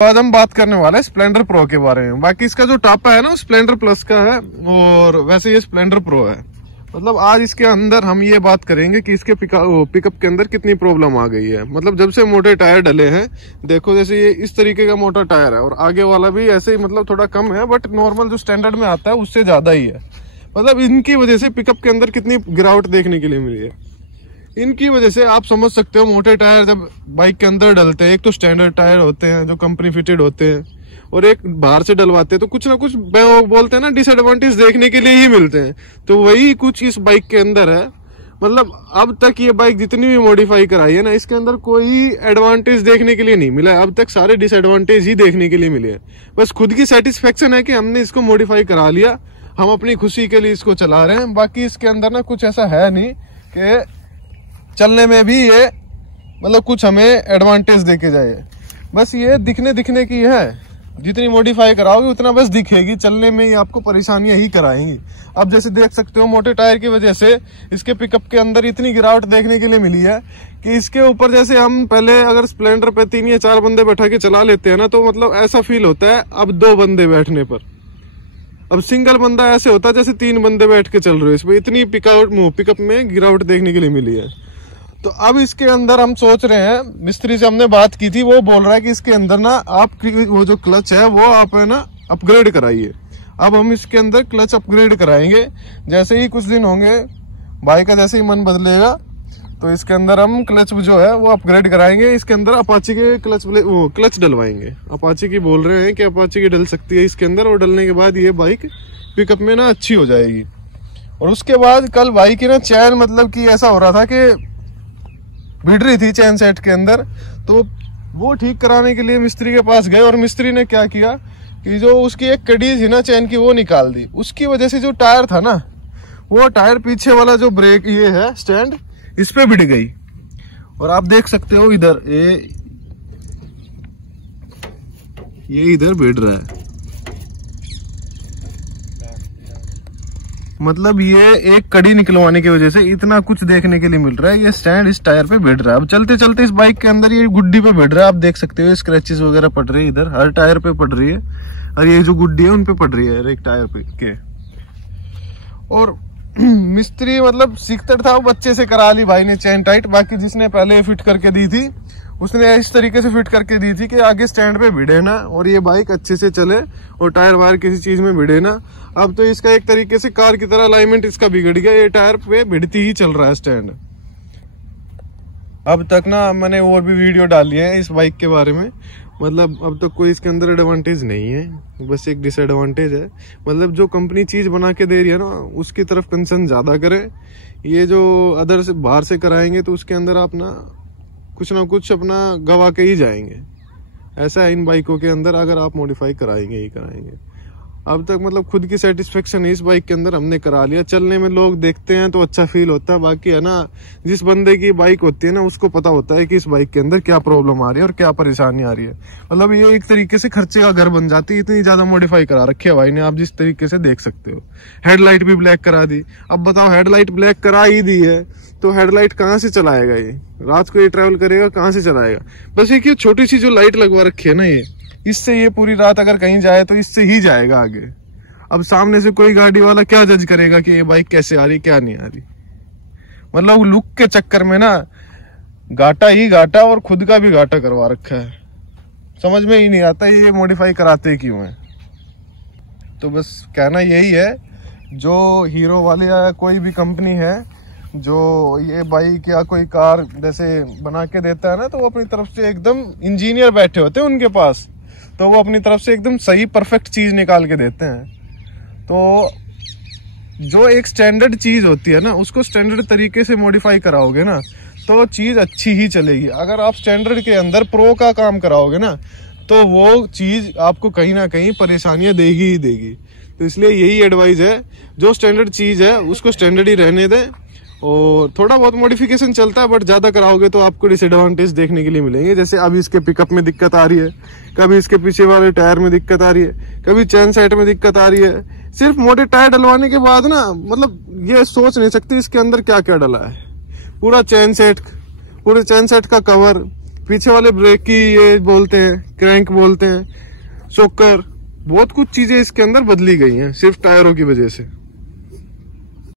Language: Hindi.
आज हम बात करने वाले हैं स्प्लेंडर प्रो के बारे में। बाकी इसका जो टापा है ना स्प्लेंडर प्लस का है और वैसे ये स्प्लेंडर प्रो है। मतलब आज इसके अंदर हम ये बात करेंगे कि इसके पिकअप के अंदर कितनी प्रॉब्लम आ गई है। मतलब जब से मोटे टायर डले हैं, देखो जैसे ये इस तरीके का मोटा टायर है और आगे वाला भी ऐसे ही, मतलब थोड़ा कम है बट नॉर्मल जो स्टैंडर्ड में आता है उससे ज्यादा ही है। मतलब इनकी वजह से पिकअप के अंदर कितनी गिरावट देखने के लिए मिली है। इनकी वजह से आप समझ सकते हो, मोटे टायर जब बाइक के अंदर डलते हैं, एक तो स्टैंडर्ड टायर होते हैं जो कंपनी फिटेड होते हैं और एक बाहर से डलवाते हैं, तो कुछ ना कुछ बोलते हैं ना डिसएडवांटेज देखने के लिए ही मिलते हैं। तो वही कुछ इस बाइक के अंदर है। मतलब अब तक ये बाइक जितनी भी मॉडिफाई कराई है ना, इसके अंदर कोई एडवांटेज देखने के लिए नहीं मिला है। अब तक सारे डिसएडवांटेज ही देखने के लिए मिले हैं। बस खुद की सेटिस्फेक्शन है कि हमने इसको मॉडिफाई करा लिया, हम अपनी खुशी के लिए इसको चला रहे हैं। बाकी इसके अंदर ना कुछ ऐसा है नहीं कि चलने में भी ये मतलब कुछ हमें एडवांटेज देके जाए। बस ये दिखने की है, जितनी मॉडिफाई कराओगे उतना बस दिखेगी, चलने में ही आपको परेशानियां ही कराएंगी। अब जैसे देख सकते हो, मोटे टायर की वजह से इसके पिकअप के अंदर इतनी गिरावट देखने के लिए मिली है कि इसके ऊपर जैसे हम पहले अगर स्प्लेंडर पे 3 या 4 बंदे बैठा के चला लेते हैं ना, तो मतलब ऐसा फील होता है अब 2 बंदे बैठने पर। अब सिंगल बंदा ऐसे होता है जैसे 3 बंदे बैठ के चल रहे हो। इसमें इतनी पिकअप में गिरावट देखने के लिए मिली है। तो अब इसके अंदर हम सोच रहे हैं, मिस्त्री से हमने बात की थी, वो बोल रहा है कि इसके अंदर ना आप वो जो क्लच है वो आप है ना अपग्रेड कराइए। अब हम इसके अंदर क्लच अपग्रेड कराएंगे। जैसे ही कुछ दिन होंगे, बाइक का जैसे ही मन बदलेगा तो इसके अंदर हम क्लच जो है वो अपग्रेड कराएंगे। इसके अंदर अपाची के क्लच डलवाएंगे। अपाची की बोल रहे हैं कि अपाची की डल सकती है इसके अंदर, और डलने के बाद ये बाइक पिकअप में ना अच्छी हो जाएगी। और उसके बाद कल बाइक की ना चैन, मतलब कि ऐसा हो रहा था कि भिड़ रही थी चैन सेट के अंदर, तो वो ठीक कराने के लिए मिस्त्री के पास गए। और मिस्त्री ने क्या किया कि जो उसकी एक कड़ी थी ना चैन की, वो निकाल दी। उसकी वजह से जो टायर था ना, वो टायर पीछे वाला जो ब्रेक ये है स्टैंड, इस पे भिड़ गई। और आप देख सकते हो इधर ये इधर भिड़ रहा है। मतलब ये एक कड़ी निकलवाने की वजह से इतना कुछ देखने के लिए मिल रहा है। ये स्टैंड इस टायर पे भिड़ रहा है। अब चलते चलते इस बाइक के अंदर ये गुड्डी पे भिड़ रहा है। आप देख सकते हो स्क्रैचेस वगैरह पड़ रही है, इधर हर टायर पे पड़ रही है और ये जो गुड्डी है उन पे पड़ रही है एक टायर पे के। और मिस्त्री मतलब सीखता था, वो बच्चे से करा ली भाई ने चैन टाइट। बाकी जिसने पहले फिट करके दी थी उसने इस तरीके से फिट करके दी थी कि आगे स्टैंड पे भिड़े ना और ये बाइक अच्छे से चले और टायर वायर किसी चीज में भिड़े ना। अब तो इसका एक तरीके से कार की तरह अलाइनमेंट इसका बिगड़ गया, ये टायर पे भिड़ती ही चल रहा है स्टैंड। अब तक ना मैंने और भी वीडियो डाली है इस बाइक के बारे में। मतलब अब तक कोई इसके अंदर एडवांटेज नहीं है, बस एक डिसएडवांटेज है। मतलब जो कंपनी चीज बना के दे रही है ना, उसकी तरफ कंसर्न ज्यादा करे। ये जो अदर से बाहर से कराएंगे तो उसके अंदर आप ना कुछ अपना गवा के ही जाएंगे। ऐसा है इन बाइकों के अंदर, अगर आप मॉडिफाई कराएंगे ही कराएंगे। अब तक मतलब खुद की सेटिस्फेक्शन है इस बाइक के अंदर, हमने करा लिया। चलने में लोग देखते हैं तो अच्छा फील होता है। बाकी है ना, जिस बंदे की बाइक होती है ना उसको पता होता है कि इस बाइक के अंदर क्या प्रॉब्लम आ रही है और क्या परेशानी आ रही है। मतलब ये एक तरीके से खर्चे का घर बन जाती है। इतनी ज्यादा मॉडिफाई करा रखी है भाई ने, आप जिस तरीके से देख सकते हो। हेडलाइट भी ब्लैक करा दी। अब बताओ, हेडलाइट ब्लैक करा ही दी है तो हेडलाइट कहाँ से चलाएगा ये? रात को ये ट्रेवल करेगा कहाँ से चलाएगा? बस एक ये छोटी सी जो लाइट लगवा रखी है ना, ये इससे ये पूरी रात अगर कहीं जाए तो इससे ही जाएगा आगे। अब सामने से कोई गाड़ी वाला क्या जज करेगा कि ये बाइक कैसे आ रही क्या नहीं आ रही? मतलब लुक के चक्कर में ना घाटा ही घाटा और खुद का भी घाटा करवा रखा है। समझ में ही नहीं आता ये मॉडिफाई कराते क्यों है। तो बस कहना यही है, जो हीरो वाले या कोई भी कंपनी है जो ये बाइक या कोई कार जैसे बना के देता है ना, तो वो अपनी तरफ से एकदम इंजीनियर बैठे होते हैं उनके पास, तो वो अपनी तरफ से एकदम सही परफेक्ट चीज निकाल के देते हैं। तो जो एक स्टैंडर्ड चीज होती है ना, उसको स्टैंडर्ड तरीके से मॉडिफाई कराओगे ना तो चीज अच्छी ही चलेगी। अगर आप स्टैंडर्ड के अंदर प्रो का काम कराओगे ना, तो वो चीज आपको कहीं ना कहीं परेशानियां देगी ही देगी। तो इसलिए यही एडवाइस है, जो स्टैंडर्ड चीज है उसको स्टैंडर्ड ही रहने दें। और थोड़ा बहुत मॉडिफिकेशन चलता है, बट ज्यादा कराओगे तो आपको डिसएडवांटेज देखने के लिए मिलेंगे। जैसे अभी इसके पिकअप में दिक्कत आ रही है, कभी इसके पीछे वाले टायर में दिक्कत आ रही है, कभी चैन साइड में दिक्कत आ रही है। सिर्फ मोटे टायर डलवाने के बाद ना, मतलब ये सोच नहीं सकते इसके अंदर क्या क्या डला है। पूरा चैन सेट का कवर, पीछे वाले ब्रेक की ये बोलते हैं, क्रैंक बोलते हैं, शॉकर, बहुत कुछ चीजें इसके अंदर बदली गई हैं सिर्फ टायरों की वजह से।